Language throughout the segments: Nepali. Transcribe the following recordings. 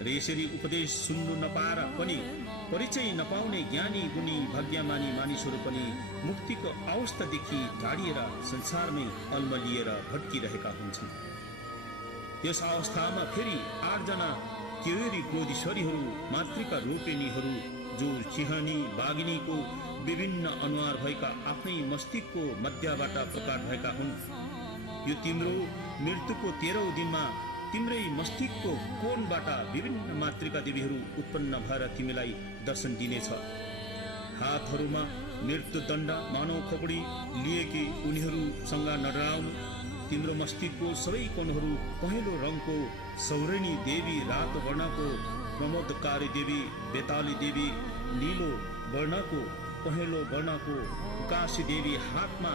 र यसरी उपदेश सुन्नु नपाएर पनि परिचय नपाउने ज्ञानी गुणी भाग्यमानी मानिसहरू पनि मुक्तिको अवस्थादेखि टाढिएर संसारमै अल्मलिएर भट्किरहेका हुन्छन्। त्यस अवस्थामा फेरि 8 जना केवरी क्रोधीश्वरीहरू मातृका रूपिणीहरू जो सिंहनी बाघिनीको विभिन्न अनुहार भएका आफ्नै मस्तिष्कको मध्यबाट प्रकट भएका हुन्। यो तिम्रो मृत्युको 13औं दिनमा तिम्रै मस्तिष्कको कोणबाट विभिन्न मातृका देवीहरू उत्पन्न भएर तिमीलाई दर्शन दिनेछ। हातहरूमा मृत्युदण्ड मानव खोपडी लिएकी उनीहरूसँग नडराउनु। तिम्रो मस्तिष्कको सबै कोणहरू पहेँलो रङको सौरेणी देवी, रातो वर्णको प्रमोदकारी देवी बेताली देवी, नीलो वर्णको पहेँलो वर्णको काशी देवी, हातमा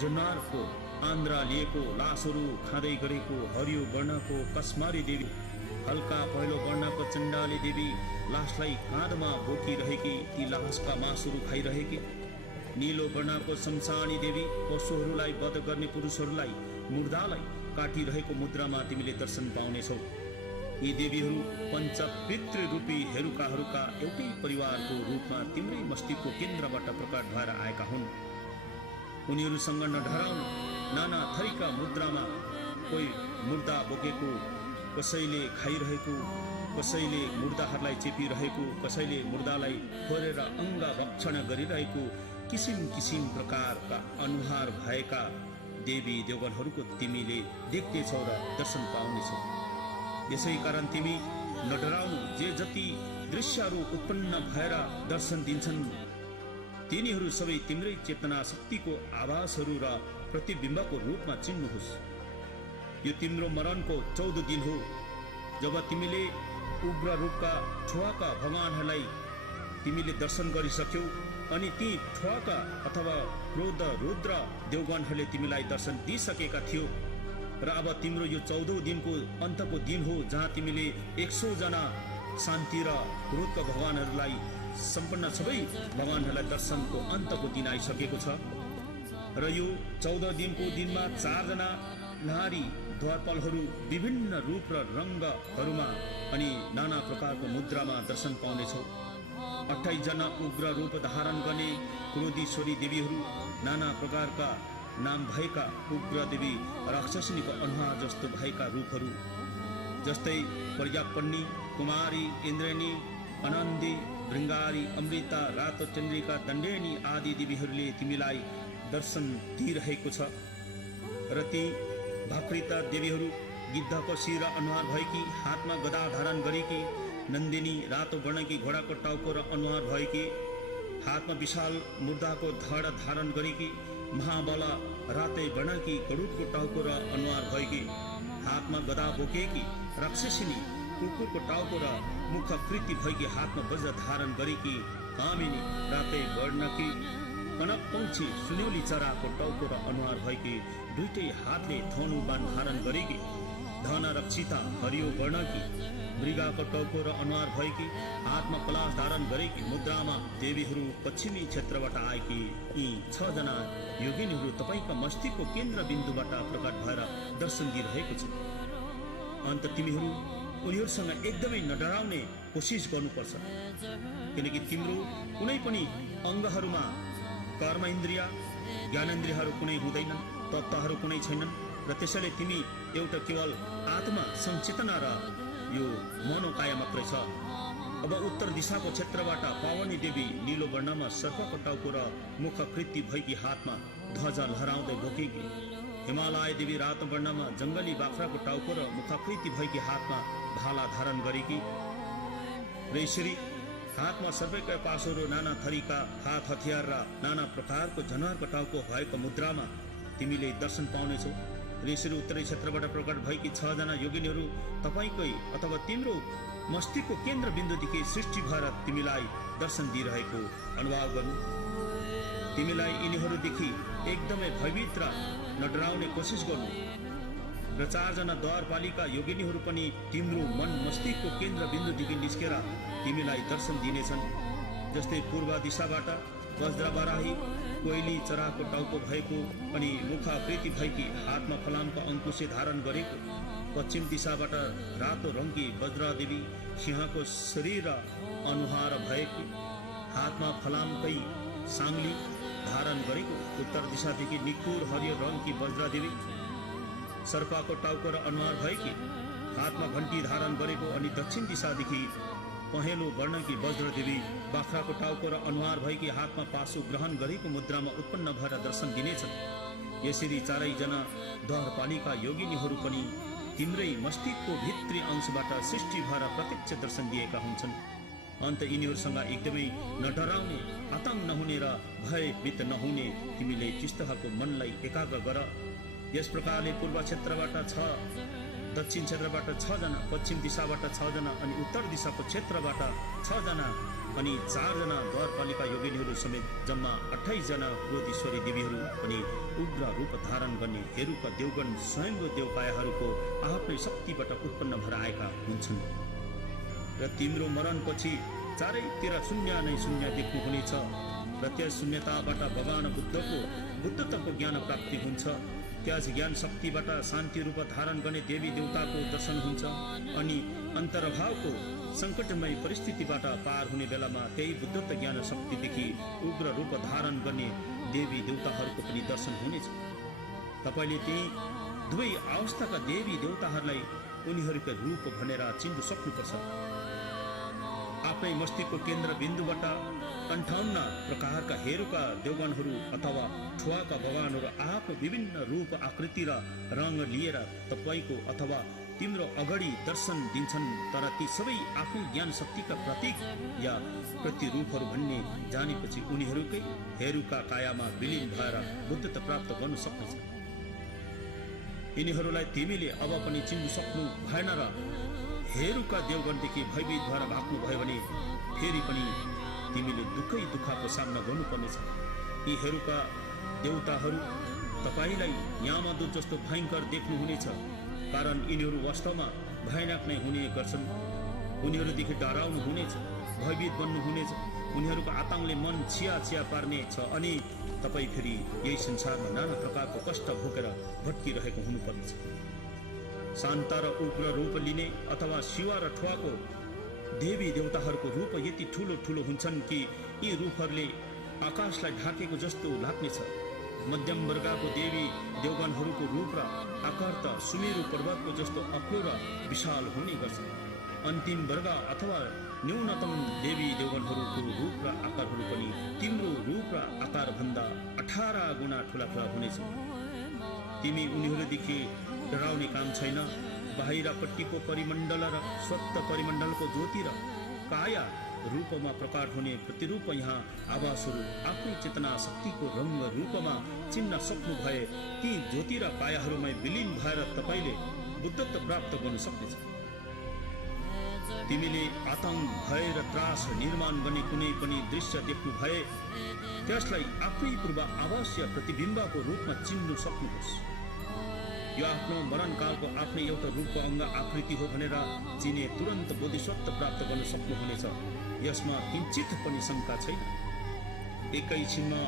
जनारको आन्द्रा लिएको लासहरू खाँदै गरेको हरियो वर्णको कस्मारी देवी, हल्का पहेँलो वर्णको चण्डाली देवी, लासलाई काँधमा बोकिरहेकी ती लासका मासुहरू खाइरहेकी, नीलो वर्णको शमशानी देवी, पशुहरूलाई वध गर्ने पुरुषहरूलाई मुर्दालाई काटिरहेको मुद्रामा तिमीले दर्शन पाउनेछौ। यी देवीहरू पञ्चपितृ रूपी हेरुकाहरूका एउटै परिवारको रूपमा तिम्रै मस्तिष्कको केन्द्रबाट प्रकट भएर आएका हुन्। उनीहरूसँग नडराउनु। नाना थरीका मुद्रामा कोही मुर्दा बोकेको, कसैले खाइरहेको, कसैले मुर्दाहरूलाई चेपिरहेको, कसैले मुर्दालाई फोरेर अङ्ग भक्षण गरिरहेको किसिम किसिम प्रकारका अनुहार भएका देवी देवगणहरूको तिमीले देख्नेछौ र दर्शन पाउनेछौ। यसै कारण तिमी नडराउनु। जे जति दृश्यहरू उत्पन्न भएर दर्शन दिन्छन् तिनीहरू सबै तिम्रै चेतना शक्तिको आभासहरू र प्रतिबिम्बको रूपमा चिन्नुहोस्। यो तिम्रो मरणको 14 दिन हो, जब तिमीले उग्र रूपका ठुवाका भगवानहरूलाई तिमीले दर्शन गरिसक्यौ अनि ती ठुवाका अथवा क्रोध रुद्र देवगणहरूले तिमीलाई दर्शन दिइसकेका थियो। र अब तिम्रो यो 14औं दिनको अन्तको दिन हो, जहाँ तिमीले 100 जना शान्ति र क्रोधका भगवानहरूलाई सम्पन्न सबै भगवानहरूलाई दर्शनको अन्तको दिन आइसकेको छ। र यो 14 दिनको दिनमा 4 जना नारी द्वारपालहरू विभिन्न रूप र रङ्गहरूमा अनि नाना प्रकारको मुद्रामा दर्शन पाउनेछौ। 28 जना उग्र रूप धारण गर्ने क्रोधीश्वरी देवीहरू, नाना प्रकारका नाम भएका उग्र देवी राक्षसनीको अनुहार जस्तो भएका रूपहरू, जस्तै प्रज्ञापन्नी, कुमारी, इन्द्रेणी, अनन्दी, भृङ्गारी, अमृता, रातो चन्द्रिका, दण्डेनी आदि देवीहरूले तिमीलाई दर्शन दिइरहेको छ। र ती भाकृता देवीहरू गिद्धको शिर अनुहार भएकी, हातमा गदा धारण गरेकी, नन्दिनी रातो वर्णकी घोडाको टाउको र अनुहार भएकी, हातमा विशाल मुर्दाको धड धारण गरेकी, महाबल रातै वर्णकी गरुडको टाउको र अनुहार भएकी, हातमा गदा बोकेकी, राक्षसिनी कुकुरको टाउको र मुखाकृति भएकी, हातमा वज्र धारण गरेकी, कामिनी रातै वर्णकी, कनक पंक्षी सुनेउली चराको टाउको र अनुहार भएकी, दुईटै हातले धनुबाण धारण गरेकी, धन रक्षिता हरियो वर्णकी, मृगाको टाउको र अनुहार भएकी, हातमा पलाश धारण गरेकी, मुद्रामा देवीहरू पश्चिमी क्षेत्रबाट आएकी यी 6 जना योगिनीहरू तपाईँका मस्तिष्कको केन्द्र बिन्दुबाट प्रकट भएर दर्शन दिइरहेको छ। अन्त तिमीहरू उनीहरूसँग एकदमै नडराउने कोसिस गर्नुपर्छ, किनकि तिम्रो कुनै पनि अङ्गहरूमा कर्म इन्द्रिय ज्ञानेन्द्रियहरू कुनै हुँदैनन्, तत्त्वहरू कुनै छैनन्, र त्यसैले तिमी एउटा केवल आत्मा संचेतना र यो मनोकाय मात्रै छ। अब उत्तर दिशाको क्षेत्रबाट पावनी देवी नीलो वर्णमा सर्पको टाउको र मुखाकृति भएकी, हातमा ध्वजा लहराउँदै बोकेकी, हिमालय देवी रातो वर्णमा जङ्गली बाख्राको टाउको र मुखाकृति भएकी, हातमा भाला धारण गरेकी, र यसरी हातमा सर्पका पासहरू, नाना थरीका हात हतियार र नाना प्रकारको जनावरको टाउको भएको मुद्रामा तिमीले दर्शन पाउनेछौ। र यसरी उत्तरी क्षेत्रबाट प्रकट भएकी 6 जना योगिनीहरू तपाईँकै अथवा तिम्रो मस्तिष्कको केन्द्र बिन्दुदेखि सृष्टि भएर तिमीलाई दर्शन दिइरहेको अनुभव गर्नु। तिमीलाई यिनीहरूदेखि एकदमै भयभीत र नडराउने कोसिस गर्नु। र 4 जना द्वारपालिका योगिनीहरू पनि तिम्रो मन मस्तिष्कको केन्द्र बिन्दुदेखि निस्केर तिमीलाई दर्शन दिनेछन्। जस्तै पूर्व दिशाबाट वज्रबराही कोइली चराको टाउको भएको अनि मुखाकृति भएकी, हातमा फलामको अङ्कुशे धारण गरेको, पश्चिम दिशाबाट रातो रङ्गी वज्रदेवी सिंहको शरीर र अनुहार भएको, हातमा फलामकै साङ्ली धारण गरेको, उत्तर दिशादेखि निकुर हरियो रङकी वज्रदेवी सर्पको टाउको र अनुहार भएकी, हातमा घण्टी धारण गरेको, अनि दक्षिण दिशादेखि पहेँलो वर्णकी वज्रदेवी बाख्राको टाउको र अनुहार भएकी, हातमा पाशु ग्रहण गरेको मुद्रामा उत्पन्न भएर दर्शन दिनेछन्। यसरी चारैजना द्वारपालिका योगिनीहरू पनि तिम्रै मस्तिष्कको भित्री अंशबाट सृष्टि भएर प्रत्यक्ष दर्शन दिएका हुन्छन्। अन्त यिनीहरूसँग एकदमै नडराउने, आतंक नहुने र भयभीत नहुने तिमीले चिस्तहरूको मनलाई एकाग्र गर। यस प्रकारले पूर्व क्षेत्रबाट 6, दक्षिण क्षेत्रबाट 6 जना, पश्चिम दिशाबाट 6 जना, अनि उत्तर दिशाको क्षेत्रबाट 6 जना, अनि 4 जना द्वारपालिका योगिनीहरू समेत जम्मा 28 जना क्रोधीश्वरी देवीहरू पनि उग्र रूप धारण गर्ने हेरुका देवगण स्वयंभू देवकायाहरूको आफ्नै शक्तिबाट उत्पन्न भएर आएका हुन्छन्। र तिम्रो मरणपछि चारैतिर शून्य नै शून्य देख्नुहुनेछ र त्यस शून्यताबाट भगवान बुद्धत्वको ज्ञान प्राप्ति हुन्छ। त्यस ज्ञान शक्तिबाट शान्ति रूप धारण गर्ने देवी देवताको दर्शन हुन्छ। अनि अन्तर्भावको सङ्कटमय परिस्थितिबाट पार हुने बेलामा त्यही बुद्धत्व ज्ञान शक्तिदेखि उग्र रूप धारण गर्ने देवी देवताहरूको पनि दर्शन हुनेछ। तपाईँले त्यही दुवै अवस्थाका देवी देवताहरूलाई उनीहरूका रूप भनेर चिन्नु सक्नुपर्छ। आफ्नै मस्तिष्कको केन्द्र बिन्दुबाट 58 प्रकारका हेरुका देवगणहरू अथवा ठुवाका भगवानहरू आफ्नो विभिन्न रूप आकृति र रङ लिएर तपाईँको अथवा तिम्रो अगाडि दर्शन दिन्छन्। तर ती सबै आफ्नो ज्ञान शक्तिका प्रतीक या प्रतिरूपहरू भन्ने जानेपछि उनीहरूकै हेरुका कायामा विलिन भएर बुद्धत्व प्राप्त गर्न सक्नेछ। यिनीहरूलाई तिमीले अब पनि चिन्नु सक्नु भएन र हेरुका देवगणदेखि भयभीत भएर भाग्नु भयो भने फेरि पनि तिमीले दुःखको सामना गर्नुपर्नेछ। यी हेरुका देवताहरू तपाईँलाई यामदूत जस्तो भयङ्कर देख्नुहुनेछ, कारण यिनीहरू वास्तवमा भयानक नै हुने गर्छन्। उनीहरूदेखि डराउनु हुनेछ, भयभीत बन्नुहुनेछ, उनीहरूको आतंकले मन छिया पार्नेछ, अनि तपाईँ फेरि यही संसारमा नाना प्रकारको कष्ट भोगेर भट्किरहेको हुनुपर्नेछ। शान्त र उग्र रूप लिने अथवा शिवा र ठुवाको देवी देवताहरूको रूप यति ठुलो ठुलो हुन्छन् कि यी रूपहरूले आकाशलाई ढाकेको जस्तो लाग्नेछ। मध्यम वर्गको देवी देवगणहरूको रूप र आकार त सुमेरु पर्वतको जस्तो अग्लो र विशाल हुने गर्छ। अन्तिम वर्ग अथवा न्यूनतम देवी देवगणहरूको रूप र आकारहरू पनि तिम्रो रूप र आकार भन्दा 18 गुणा ठुला हुनेछ। तिमी उनीहरूदेखि डराउने काम छैन। बाहिरपट्टिको परिमण्डल र स्वत परिमण्डलको ज्योति र काया रूपमा प्रकट हुने प्रतिरूप यहाँ आवासहरू आफ्नै चेतना शक्तिको रङ्ग रूपमा चिन्न सक्नु भए ती ज्योति र कायाहरूमा विलिन भएर तपाईँले बुद्धत्व प्राप्त गर्न सक्नेछ। तिमीले आतंक, भय र त्रास निर्माण गर्ने कुनै पनि दृश्य देख्नु भए त्यसलाई आफ्नै पूर्व आवासीय प्रतिबिम्बको रूपमा चिन्नु सक्नुहोस्। यो आफ्नो मरणकालको आफ्नै एउटा रूपको अङ्ग आकृति हो भनेर चिने तुरन्त बोधिसत्व प्राप्त गर्न सक्नुहुनेछ। यसमा किञ्चित पनि शङ्का छैन। एकैछिनमा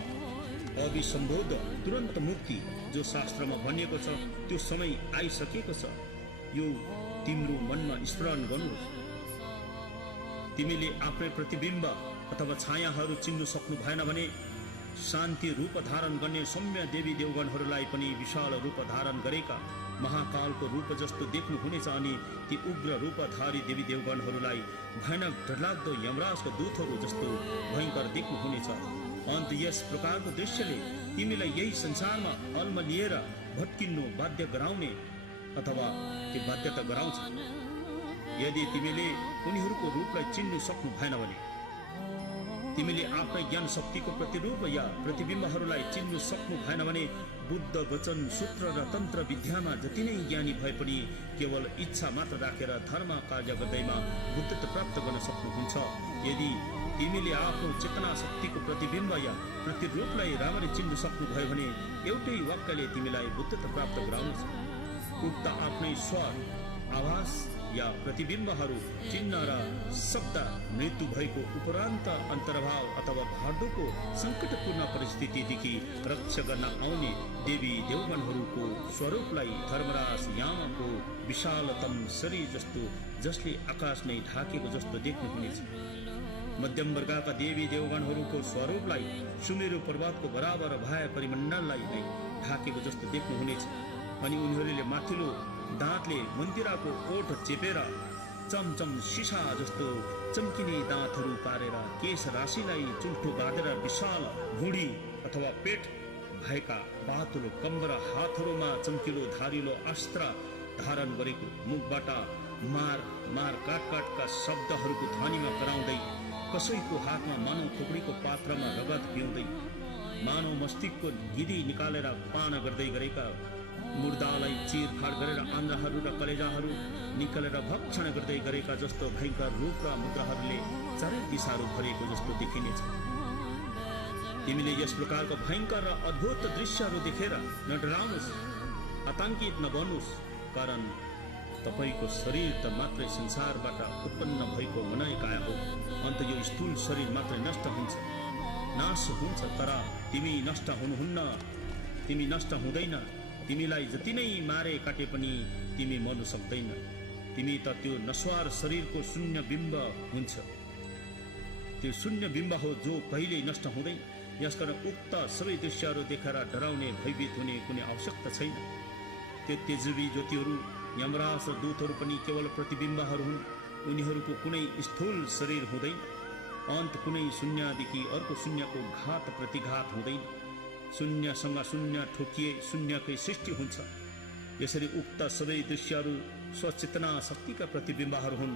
अभिसम्बोध तुरन्त मुक्ति जो शास्त्रमा भनिएको छ त्यो समय आइसकेको छ। यो तिम्रो मनमा स्मरण गर्नुहोस्। तिमीले आफ्नै प्रतिबिम्ब अथवा छायाहरू चिन्नु सक्नु भएन भने शान्ति रूप धारण गर्ने सौम्य देवी देवगणहरूलाई पनि विशाल रूप धारण गरेका महाकालको रूप जस्तो देख्नुहुनेछ। अनि ती उग्र रूपधारी देवी देवगणहरूलाई भयानक डरलाग्दो यमराजको दूतहरू जस्तो भयङ्कर देख्नुहुनेछ। अन्त यस प्रकारको दृश्यले तिमीलाई यही संसारमा अल्मलिएर भट्किनु बाध्य गराउने अथवा ती बाध्यता गराउँछ। यदि तिमीले उनीहरूको रूपलाई चिन्नु सक्नु भएन भने तिमीले आफ्नै ज्ञान शक्तिको प्रतिरूप या प्रतिबिम्बहरूलाई चिन्नु सक्नु भएन भने बुद्ध वचन सूत्र र तन्त्र विद्यामा जति नै ज्ञानी भए पनि केवल इच्छा मात्र राखेर धर्म कार्य गर्दैमा बुद्धत्व प्राप्त गर्न सक्नुहुन्छ। यदि तिमीले आफ्नो चेतना शक्तिको प्रतिबिम्ब या प्रतिरूपलाई राम्ररी चिन्नु सक्नुभयो भने एउटै वाक्यले तिमीलाई बुद्धत्व प्राप्त गराउनेछ। उक्त आफ्नै स्वर, आवाज या प्रतिबिम्बहरू चिन्ह र शब्द मृत्यु भएको उपरान्त अन्तर्भाव अथवा भाडोको सङ्कटपूर्ण परिस्थितिदेखि रक्षा गर्न आउने देवी देवगणहरूको स्वरूपलाई धर्मराज यामको विशालतम शरीर जस्तो जसले आकाशमै ढाकेको जस्तो देख्नुहुनेछ। मध्यम वर्गका देवी देवगणहरूको स्वरूपलाई सुमेरु पर्वतको बराबर भए परिमण्डललाई नै ढाकेको जस्तो देख्नुहुनेछ। अनि उनीहरूले माथिल्लो दाँतले मन्दिराको ओठ चेपेर चमचम सिसा जस्तो चम्किने दाँतहरू पारेर केश राशिलाई चुल्ठो बाँधेर विशाल भुँडी अथवा पेट भएका पातलो कम्बर हातहरूमा चम्किलो धारिलो अस्त्र धारण गरेको मुखबाट मार काटका शब्दहरूको ध्वनिमा कराउँदै कसैको हातमा मानव खोपडीको पात्रमा रगत पिउँदै मानव मस्तिष्कको गिदी निकालेर पान गर्दै गरेका मुर्दालाई चिरफाड गरेर आन्द्राहरू र कलेजाहरू निकालेर भक्षण गर्दै गरेका जस्तो भयङ्कर रूप र मुद्राहरूले चारै दिशाहरू भरिएको जस्तो देखिनेछ। तिमीले यस प्रकारको भयङ्कर र अद्भुत दृश्यहरू देखेर नडराउनुहोस्, आतङ्कित नबन्नुहोस्, कारण तपाईको शरीर त मात्रै संसारबाट उत्पन्न भएको मनाइकाया हो। अन्त यो स्थूल शरीर मात्रै नष्ट हुन्छ, नाश हुन्छ, तर तिमी नष्ट हुनुहुन्न, तिमी नष्ट हुँदैन। तिमीलाई जति नै मारे काटे पनि तिमी मर्नु सक्दैन। तिमी त त्यो नश्वर शरीरको शून्य बिम्ब हुन्छ, त्यो शून्य बिम्ब हो जो कहिल्यै नष्ट हुँदैन। यसकारण उक्त सबै दृश्यहरू देखेर डराउने भयभीत हुने कुनै आवश्यकता छैन। त्यो तेजवी ज्योतिहरू यमराज र दूतहरू पनि केवल प्रतिबिम्बहरू हुन्। उनीहरूको कुनै स्थूल शरीर हुँदैन। अन्त कुनै शून्यदेखि अर्को शून्यको घात प्रतिघात हुँदैन। शून्यसँग शून्य ठोकिए शून्यकै सृष्टि हुन्छ। यसरी उक्त सबै दृश्यहरू स्वचेतना शक्तिका प्रतिबिम्बहरू हुन्,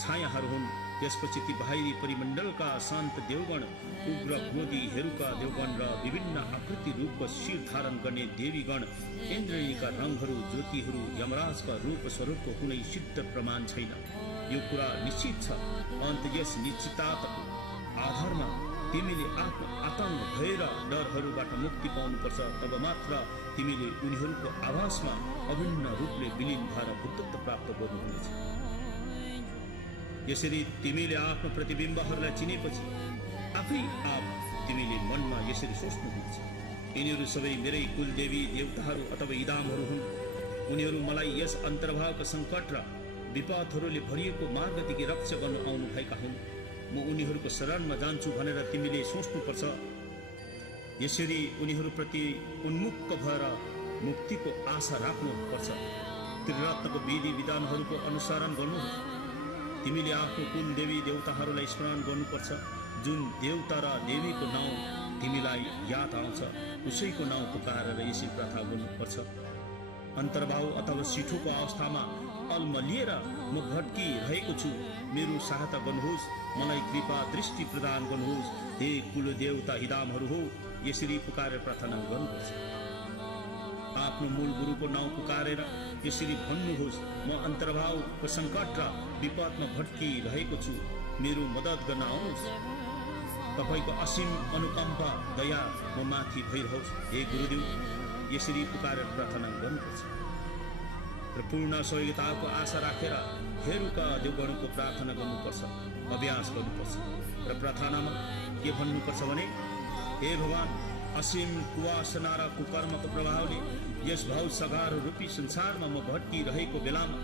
छायाहरू हुन्। त्यसपछि ती बाहिरी परिमण्डलका शान्त देवगण, उग्र क्रोधी हेरुका देवगण र विभिन्न आकृति रूपको शिर धारण गर्ने देवीगण, इन्द्रियका रङहरू, ज्योतिहरू, यमराजका रूप स्वरूपको कुनै सिद्ध प्रमाण छैन। यो कुरा निश्चित छ। अन्त यस निश्चितताको आधारमा तिमीले आफ्नो आतङ्क भय र डरहरूबाट मुक्ति पाउनुपर्छ। तब मात्र तिमीले उनीहरूको आवासमा अभिन्न रूपले विलीन भएर बुद्धत्व प्राप्त गर्नुहुनेछ। यसरी तिमीले आफ्नो प्रतिबिम्बहरूलाई चिनेपछि आफै आप तिमीले मनमा यसरी सोच्नुहुन्छ, यिनीहरू सबै मेरै कुलदेवी देवताहरू अथवा इदामहरू हुन्। उनीहरू मलाई यस अन्तर्भावका सङ्कट र विपदहरूले भरिएको मार्गदेखि रक्षा गर्न आउनुभएका हुन्। म उनीहरूको शरणमा जान्छु भनेर तिमीले सोच्नुपर्छ। यसरी उनीहरूप्रति उन्मुख भएर मुक्तिको आशा राख्नुपर्छ। त्रिरत्नको विधि विधानहरूको अनुसरण गर्नुहोस्। तिमीले आफ्नो कुल देवी देवताहरूलाई स्मरण गर्नुपर्छ। जुन देवता र देवीको नाउँ तिमीलाई याद आउँछ उसैको नाउँ पुकारेर यसरी प्रार्थना गर्नुपर्छ। अन्तर्भाव अथवा सिठोको अवस्थामा अल्मलिएर म भट्किरहेको छु, मेरो सहायता गर्नुहोस्, मलाई कृपा दृष्टि प्रदान गर्नुहोस्, हे कुल देवता हिदामहरू हो। यसरी पुकारेर प्रार्थना गर्नुपर्छ। आफ्नो मूल गुरुको नाउँ पुकारेर यसरी भन्नुहोस्, म अन्तर्भावको सङ्कट र विपदमा भट्किरहेको छु, मेरो मद्दत गर्न आउनुहोस्। तपाईँको असीम अनुकम्पा दया म माथि भइरहोस्, हे गुरुदेव। यसरी पुकारेर प्रार्थना गर्नुपर्छ र पूर्ण सहयोगिताको आशा राखेर हेरुका देवगणको प्रार्थना गर्नुपर्छ, अभ्यास गर्नुपर्छ। र प्रार्थनामा के भन्नुपर्छ भने, हे भगवान, असीम कुवासना र कुकर्मको प्रभावले यस भाव सगार रूपी संसारमा म भट्किरहेको बेलामा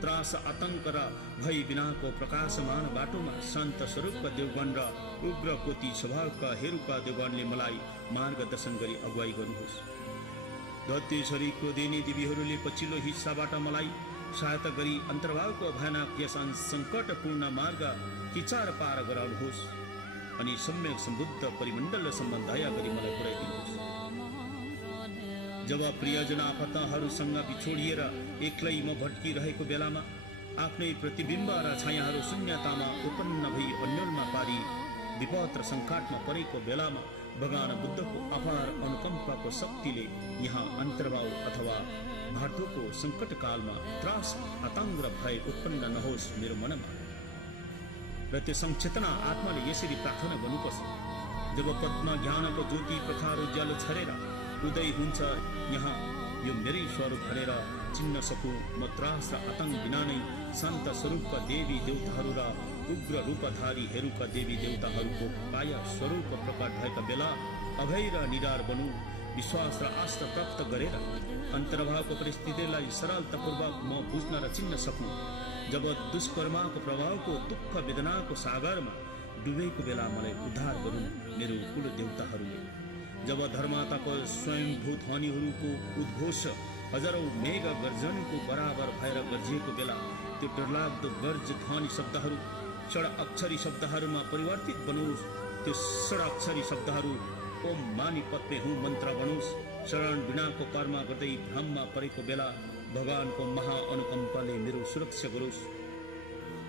त्रास आतङ्क र भय बिनाको प्रकाशमान बाटोमा शान्त स्वरूपका देवगण र उग्र कोटी स्वभावका हेरुका देवगणले मलाई मार्गदर्शन गरी अगुवाई गर्नुहोस्। दैत्य शरीरको दिने देवीहरूले पछिल्लो हिस्साबाट मलाई सहायता गरी अन्तर्भावको भयानक यस सङ्कटपूर्ण मार्ग किचार पार गराउनुहोस् अनि सम्यक सम्बुद्ध परिमण्डलसम्म दया गरी मलाई पुर्याइदिनुहोस्। जब प्रियजन आफन्तहरूसँग बिछोडिएर एक्लै म भट्किरहेको बेलामा आफ्नै प्रतिबिम्ब र छायाहरू शून्यतामा उत्पन्न भई अन्यलमा पारी विपद र सङ्कटमा परेको बेलामा भगवान बुद्धको अपार अनुकम्पाको शक्तिले यहाँ अन्तर्भाव अथवा भाटोको सङ्कटकालमा त्रास आतङ्क र भय उत्पन्न नहोस् मेरो मनमा। र त्यो संचेतना आत्माले यसरी प्रार्थना गर्नुपर्छ, जब पद्म ज्ञानको ज्योति प्रखार उज्यालो छरेर उदय हुन्छ यहाँ यो मेरै स्वरूप भनेर चिन्न सकूँ। म त्रास र आतंक बिना नै शान्त स्वरूपका देवी देवताहरू र उग्र रूपधारीहरूका देवी देवताहरूको काया स्वरूप प्रकट भएका बेला अभय र निडार बनूँ। विश्वास र आस्था प्राप्त गरेर अन्तर्भावको परिस्थितिलाई सरलतापूर्वक म बुझ्न र चिन्न सकूँ। जब दुष्कर्मको प्रभावको दुःख वेदनाको सागरमा डुबेको बेला मलाई उद्धार गरून् मेरो कुल देवताहरूले। जब धर्मताको स्वयंभू ध्वनिहरूको उद्घोष हजारौं मेघ गर्जनको बराबर भएर गर्जिएको बेला त्यो डरलाग्दो गर्ज ध्वनि शब्दहरू षडाक्षरी शब्दहरूमा परिवर्तित बनोस्। त्यो षडाक्षरी शब्दहरू ओम मानी पद्मे हुँ मन्त्र बनोस्। शरण बिनाको कर्म गर्दै भ्रममा परेको बेला भगवानको महाअनुकम्पले मेरो सुरक्षा गरोस्।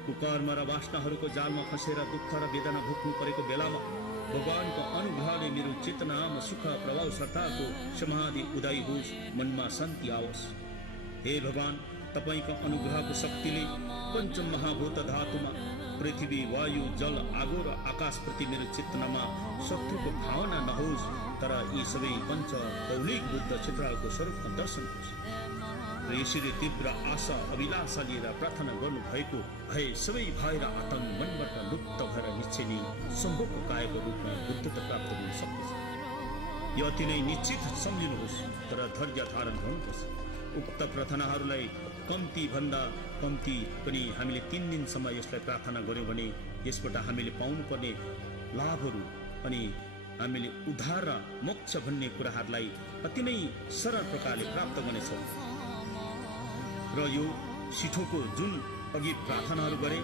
कुकर्म र वासनाहरूको जालमा फँसेर दुःख र वेदना भोग्नु परेको बेलामा भगवानको अनुग्रहले मेरो चेतनामा सुख प्रभाव सत्ताको समाधि उदय होस्, मनमा शान्ति आओस्। हे भगवान, तपाईको अनुग्रहको शक्तिले पञ्च महाभूत धातुमा पृथ्वी, वायु, जल, आगो र आकाशप्रति मेरो चेतनामा शत्रुको भावना नहोस्, तर यी सबै पञ्च कौलिक बुद्ध चित्रको स्वरूपमा दर्शन होस्। र यसरी तीव्र आशा अभिलाषा लिएर प्रार्थना गर्नुभएको भए सबै भय र आतंक मनबाट लुप्त भएर निश्चय नै सम्भवको कायको रूपमा बुद्धता प्राप्त हुन सक्दछ। यो अति नै निश्चित सम्झिनुहोस्, तर धैर्य धारण गर्नुपर्छ। उक्त प्रार्थनाहरूलाई कम्ती भन्दा कम्ती पनि हामीले 3 दिनसम्म यसलाई प्रार्थना गर्यौं भने यसबाट हामीले पाउनुपर्ने लाभहरू अनि हामीले उद्धार र मोक्ष भन्ने कुराहरूलाई अति नै सरल प्रकारले प्राप्त गर्नेछौँ। र यो सिठोको जुन अघि प्रार्थनाहरू गरे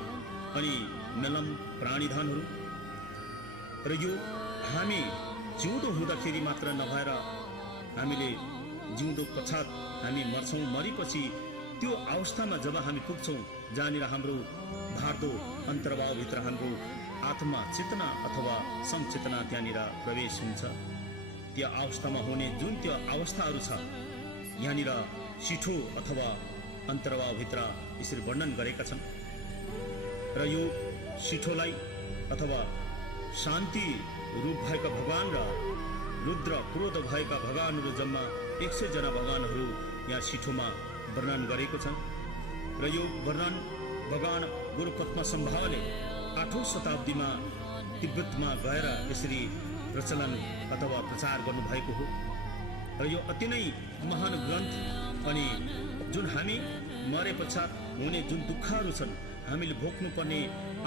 अनि मेलम प्राणीधनहरू र यो हामी जिउँदो हुँदाखेरि मात्र नभएर हामीले जिउँदो पश्चात हामी मर्छौँ। मरेपछि त्यो अवस्थामा जब हामी पुग्छौँ जहाँनिर हाम्रो भार्दो अन्तर्भावभित्र हाम्रो आत्मा चेतना अथवा संचेतना त्यहाँनिर प्रवेश हुन्छ। त्यो अवस्थामा हुने जुन त्यो अवस्थाहरू छ यहाँनिर सिठो अथवा अन्तर्भावभित्र यसरी वर्णन गरेका छन्। र यो सिठोलाई अथवा शान्ति रूप भएका भगवान र रुद्र क्रोध भएका भगवानहरू जम्मा 100 जना भगवानहरू यहाँ सिठोमा वर्णन गरेको छन्। र यो वर्णन भगवान गुरु पद्मसम्भवले 8औं शताब्दीमा तिब्बतमा गएर यसरी प्रचलन अथवा प्रचार गर्नुभएको हो। र यो अति नै महान ग्रन्थ अनि जुन हामी मरे पश्चात हुने जुन दुःखहरू छन्, हामीले भोग्नुपर्ने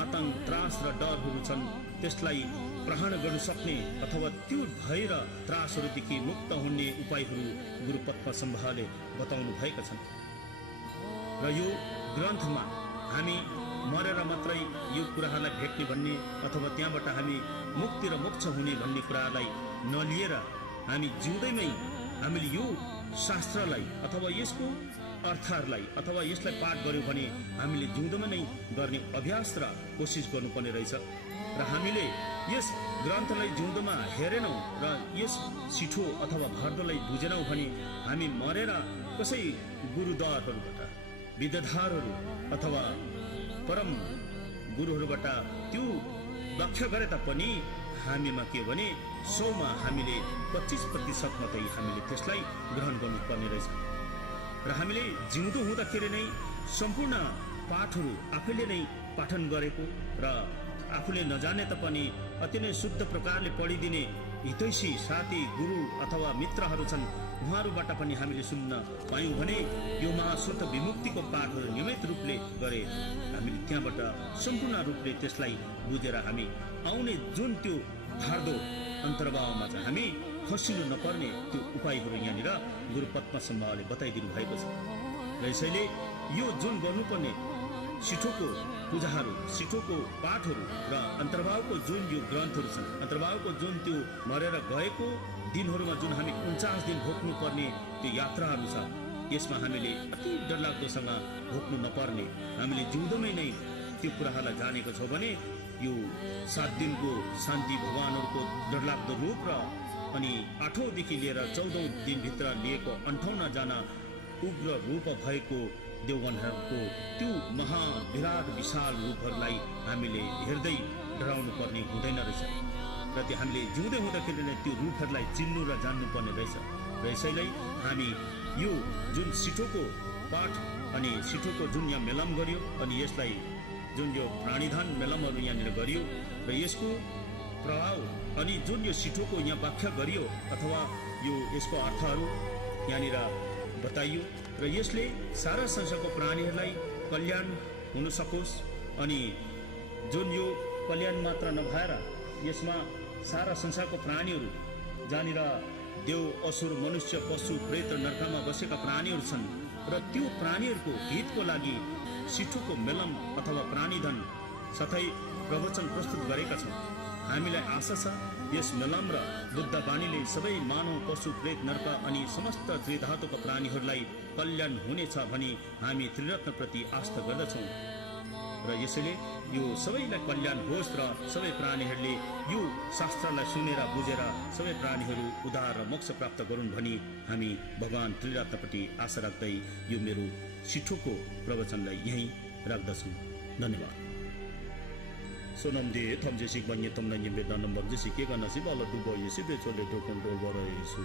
आतंक त्रास र डरहरू छन्, त्यसलाई प्रहण गर्न सक्ने अथवा त्यो भय र त्रासहरूदेखि मुक्त हुने उपायहरू गुरु पद्मसम्भवले बताउनु भएका छन्। र यो ग्रन्थमा हामी मरेर मात्रै यो कुराहरूलाई भेट्ने भन्ने अथवा त्यहाँबाट हामी मुक्ति र मोक्ष हुने भन्ने कुरालाई नलिएर हामी जिउँदैमै हामीले यो शास्त्रलाई अथवा यसको अर्थहरूलाई अथवा यसलाई पाठ गर्यौं भने हामीले जिउँदोमा नै गर्ने अभ्यास र कोसिस गर्नुपर्ने रहेछ। र हामीले यस ग्रन्थलाई जिउँदोमा हेरेनौं र यस सिठो अथवा भार्दोलाई बुझेनौं भने हामी मरेर कसै गुरुद्वारहरूबाट विद्याधरहरू अथवा परम गुरुहरूबाट त्यो लक्ष्य गरे तापनि हामीमा के भने 100मा हामीले 25% मात्रै हामीले त्यसलाई ग्रहण गर्नुपर्ने रहेछ। र हामीले जिउँदो हुँदाखेरि नै सम्पूर्ण पाठहरू आफैले नै पाठन गरेको र आफूले नजाने तापनि अति नै शुद्ध प्रकारले पढिदिने हितैषी साथी गुरु अथवा मित्रहरू छन्, उहाँहरूबाट पनि हामीले सुन्न पायौँ भने यो महाशुद्ध विमुक्तिको पाठहरू नियमित रूपले गरे हामीले त्यहाँबाट सम्पूर्ण रूपले त्यसलाई बुझेर हामी आउने जुन त्यो भार्दो अन्तर्भावमा चाहिँ हामी फसिनु नपर्ने त्यो उपायहरू यहाँनिर गुरु पद्मसम्भवले बताइदिनु भएको छ। र यसैले यो जुन गर्नुपर्ने सिठोको पूजाहरू, सिठोको पाठहरू र अन्तर्भावको जुन यो ग्रन्थहरू छन्, अन्तर्भावको जुन त्यो मरेर गएको दिनहरूमा जुन हामी 49 दिन भोग्नु पर्ने त्यो यात्राहरू छ, यसमा हामीले अति डरलाग्दोसँग भोग्नु नपर्ने, हामीले जिउँदोमै नै त्यो कुराहरूलाई जानेको छौँ भने यो 7 दिनको शान्ति भगवानहरूको डरलाग्दो रूप र अनि 8औं देखि लिएर 14औं दिनभित्र लिएको 58 जना उग्र रूप भएको देवगणहरूको त्यो महाविराट विशाल रूपहरूलाई हामीले हेर्दै डराउनु पर्ने हुँदैन रहेछ। र त्यो हामीले जिउँदै हुँदाखेरि नै त्यो रूपहरूलाई चिन्नु र जान्नु पर्ने रहेछ। र यसैले हामी यो जुन सिठोको पाठ अनि सिठोको जुन यहाँ मेलम गरियो अनि यसलाई जुन यो प्राणीधन मेलमहरू यहाँनिर गरियो र यसको प्रभाव अनि जुन यो सिठोको यहाँ व्याख्या गरियो अथवा यो यसको अर्थहरू यहाँनिर बताइयो र यसले सारा संसारको प्राणीहरूलाई कल्याण हुन सकोस् अनि जुन यो कल्याण मात्र नभएर यसमा सारा संसारको प्राणीहरू जहाँनिर देव असुर मनुष्य पशु प्रेत र नर्कमा बसेका प्राणीहरू छन् र त्यो प्राणीहरूको हितको लागि सिठोको मेलम अथवा प्राणीधन साथै प्रवचन प्रस्तुत गरेका छौँ। हामीलाई आशा छ यस मेलम र बुद्ध बाणीले सबै मानव पशु प्रेत नर्क अनि समस्त त्रिधातुका प्राणीहरूलाई कल्याण हुनेछ भनी हामी त्रिरत्नप्रति आस्था गर्दछौँ र यसैले यो सबैलाई कल्याण होस् र सबै प्राणीहरूले यो शास्त्रलाई सुनेर बुझेर सबै प्राणीहरू उद्धार र मोक्ष प्राप्त गरून् भनी हामी भगवान त्रिरत्नप्रति आशा राख्दै यो मेरो सिठोको प्रवचनलाई यहीँ राख्दछौँ। धन्यवाद। सोनम दे थम जेसी बन्ने तमलाई निवेदन नम्बर जेसी के गर्न सी बाल दुबो येसी बेचोले तो कंट्रोल गराइसु।